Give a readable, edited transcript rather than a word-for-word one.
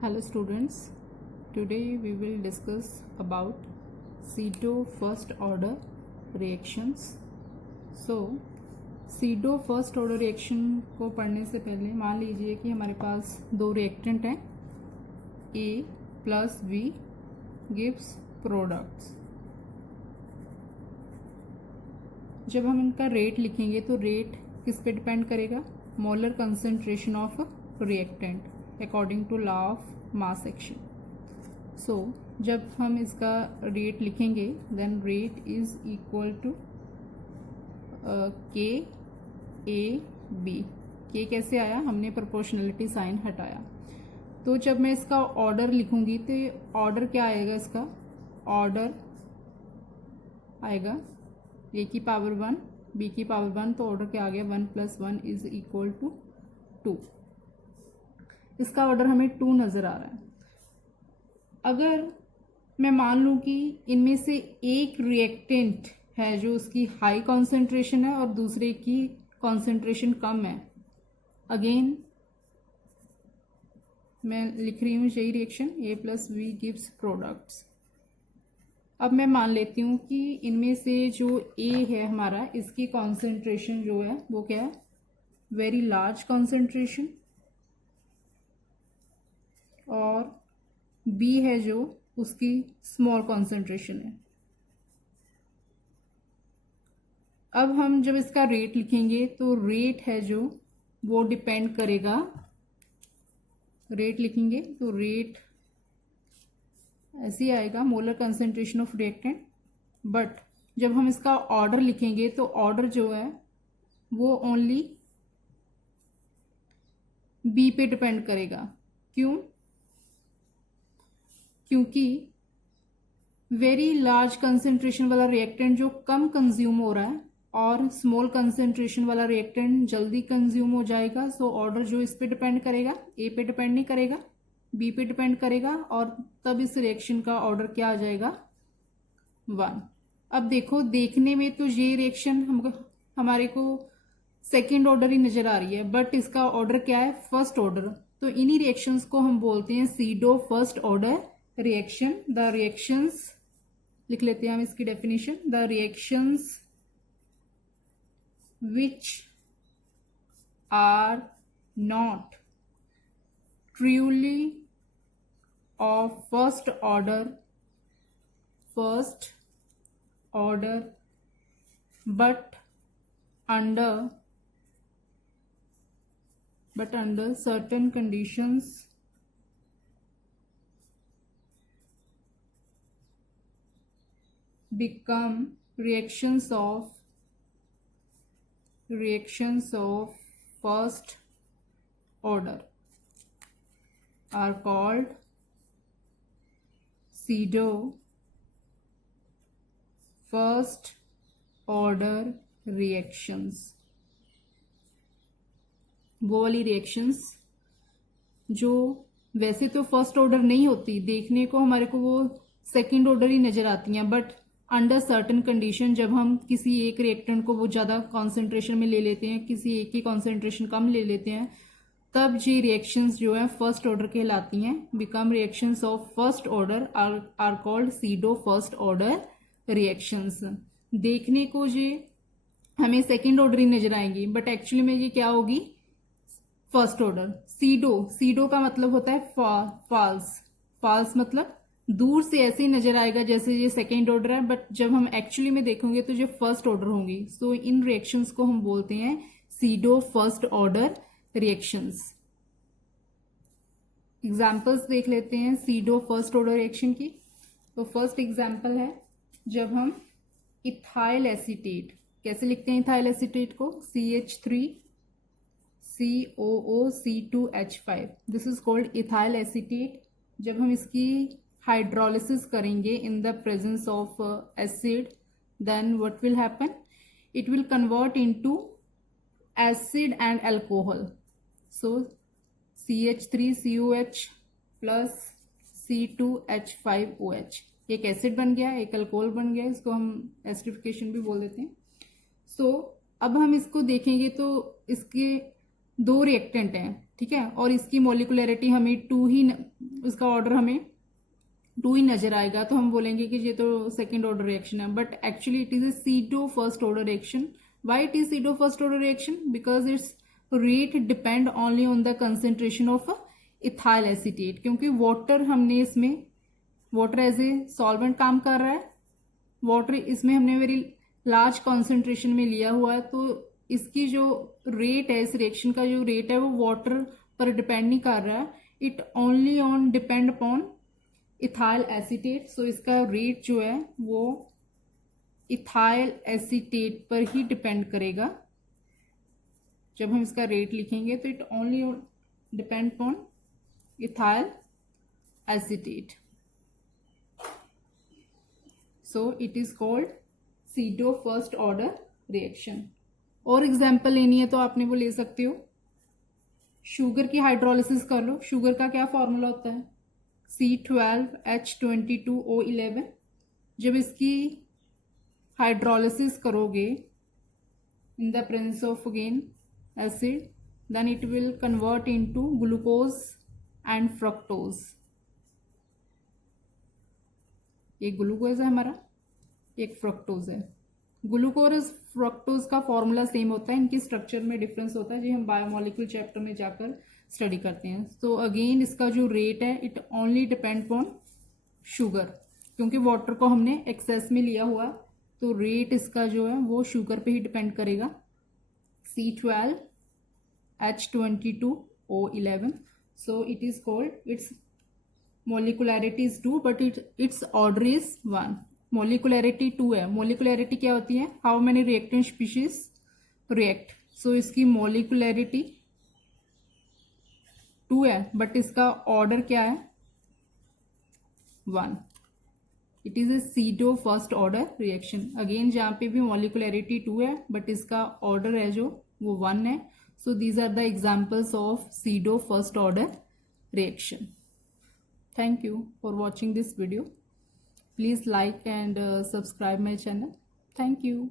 Hello students, today we will discuss about pseudo first order reactions. So pseudo first order reaction को पढ़ने से पहले मान लीजिए कि हमारे पास दो रिएक्टेंट हैं, A plus B gives products. जब हम इनका रेट लिखेंगे तो रेट किस पे डिपेंड करेगा? Molar concentration of reactant according to law of mass action. So जब हम इसका रेट लिखेंगे then rate is equal to K A B. के कैसे आया? हमने प्रोपोर्शनलिटी साइन हटाया. तो जब मैं इसका ऑर्डर लिखूंगी तो ऑर्डर क्या आएगा? इसका ऑर्डर आएगा ए की पावर 1 बी की पावर 1. तो ऑर्डर क्या आ गया? 1 + 1 इज इक्वल टू 2. इसका ऑर्डर हमें 2 नजर आ रहा है. अगर मैं मान लूं कि इनमें से एक रिएक्टेंट है जो उसकी हाई कॉन्सेंट्रेशन है और दूसरे की कॉन्सेंट्रेशन कम है, अगेन मैं लिख रही हूं यही reaction A + B gives products. अब मैं मान लेती हूं कि इनमें से जो A है हमारा, इसकी कॉन्सेंट्रेशन जो है वो क्या है? Very large concentration. और B है जो उसकी स्मॉल कॉन्सेंट्रेशन है. अब हम जब इसका रेट लिखेंगे तो रेट है जो वो डिपेंड करेगा, रेट लिखेंगे तो रेट ऐसे ही आएगा molar concentration of reactant. But जब हम इसका ऑर्डर लिखेंगे तो ऑर्डर जो है वो ओनली बी पे डिपेंड करेगा. क्यों? क्योंकि वेरी लार्ज कंसेंट्रेशन वाला रिएक्टेंट जो कम कंज्यूम हो रहा है और स्मॉल कंसेंट्रेशन वाला रिएक्टेंट जल्दी कंज्यूम हो जाएगा. सो ऑर्डर जो इस पे डिपेंड करेगा, ए पे डिपेंड नहीं करेगा, बी पे डिपेंड करेगा. और तब इस रिएक्शन का ऑर्डर क्या आ जाएगा? 1. अब देखो, देखने में तो ये रिएक्शन हमारे को सेकेंड ऑर्डर ही नजर आ रही है, बट इसका ऑर्डर क्या है? First order. तो इन्हीं रिएक्शंस को हम बोलते हैं pseudo first order reaction. The reactions लिख लेते हैं हम इसकी definition. The reactions which are not truly of first order but under certain conditions become reactions of first order are called pseudo first order reactions. वो वाली reactions जो वैसे तो फर्स्ट ऑर्डर नहीं होती, देखने को हमारे को वो सेकंड ऑर्डर ही नजर आती हैं, बट अंडर सर्टेन कंडीशन जब हम किसी एक रिएक्टेंट को वो ज्यादा कॉन्सेंट्रेशन में ले लेते हैं, किसी एक की कॉन्सेंट्रेशन कम ले लेते हैं, तब ये रिएक्शंस जो है फर्स्ट ऑर्डर कहलाती हैं. Become reactions of first order are called pseudo first order reactions. देखने को ये हमें सेकंड ऑर्डर ही नजर आएंगी, बट एक्चुअली में ये क्या होगी? First order. सीडो का मतलब होता है फॉल्स मतलब दूर से ऐसे ही नजर आएगा जैसे ये सेकेंड ऑर्डर है, बट जब हम एक्चुअली में देखेंगे तो ये फर्स्ट ऑर्डर होंगी. सो इन रिएक्शंस को हम बोलते हैं pseudo first order reactions. Examples देख लेते हैं सीडो फर्स्ट ऑर्डर रिएक्शन की. तो फर्स्ट एग्जाम्पल है जब हम इथाइल एसीटेट, कैसे लिखते हैं इथाइल एसीटेट को? CH3 COOC2H5. This is called ethyl acetate. जब हम इसकी हाइड्रोलिसिस करेंगे in the presence of acid, then what will happen? It will convert into acid and alcohol. So CH3COH plus C2H5OH एक acid बन गया, एक alcohol बन गया. इसको हम एसिडिफिकेशन भी बोल देते हैं. सो अब हम इसको देखेंगे तो इसके दो रिएक्टेंट हैं, ठीक है, और इसकी मोलिकुलरिटी हमें 2 ही उसका ऑर्डर हमें 2 ही नजर आएगा, तो हम बोलेंगे कि ये तो सेकेंड ऑर्डर रिएक्शन है, but actually it is a pseudo first order reaction. Why it is pseudo first order reaction? Because its rate depend only on the concentration of ethyl acetate, क्योंकि वाटर हमने इसमें, water as a solvent काम कर रहा है, water इसमें हमने very large concentration में लिया हुआ है, तो इसकी जो रेट है, इस रिएक्शन का जो रेट है वो वाटर पर डिपेंड नहीं कर रहा है, it only on depend upon ethyl acetate. So इसका रेट जो है वो इथाइल एसीटेट पर ही डिपेंड करेगा. जब हम इसका रेट लिखेंगे तो it only depend upon ethyl acetate. So it is called pseudo first order reaction. और एग्जाम्पल लेनी है तो आपने वो ले सकते हो, शुगर की हाइड्रोलिसिस कर लो. शुगर का क्या फॉर्मूला होता है? C12H22O11. जब इसकी हाइड्रोलिसिस करोगे in the presence of again acid, then it will convert into glucose and fructose. एक ग्लूकोज है हमारा, एक फ्रक्टोज है. ग्लूकोज फ्रक्टोज का फॉर्मूला सेम होता है, इनकी स्ट्रक्चर में डिफरेंस होता है, जी हम बायोमोलिक्यूल चैप्टर में जाकर स्टडी करते हैं. तो अगेन इसका जो रेट है it only depend upon sugar, क्योंकि वाटर को हमने एक्सेस में लिया हुआ, तो रेट इसका जो है वो शुगर पे ही डिपेंड करेगा. C12H22O11. So it is called, its molecularity is 2 but its order is 1. Molecularity 2 है. मोलिकुलरिटी क्या होती है? How many reactant species react. So इसकी मोलिकुलरिटी 2 है, बट इसका ऑर्डर क्या है? 1. It is a pseudo first order reaction. Again जहां पे भी मोलिकुलरिटी 2 है, बट इसका ऑर्डर है जो वो 1 है. So these are the examples of pseudo first order reaction. Thank you for watching this video. Please like and subscribe my channel. Thank you.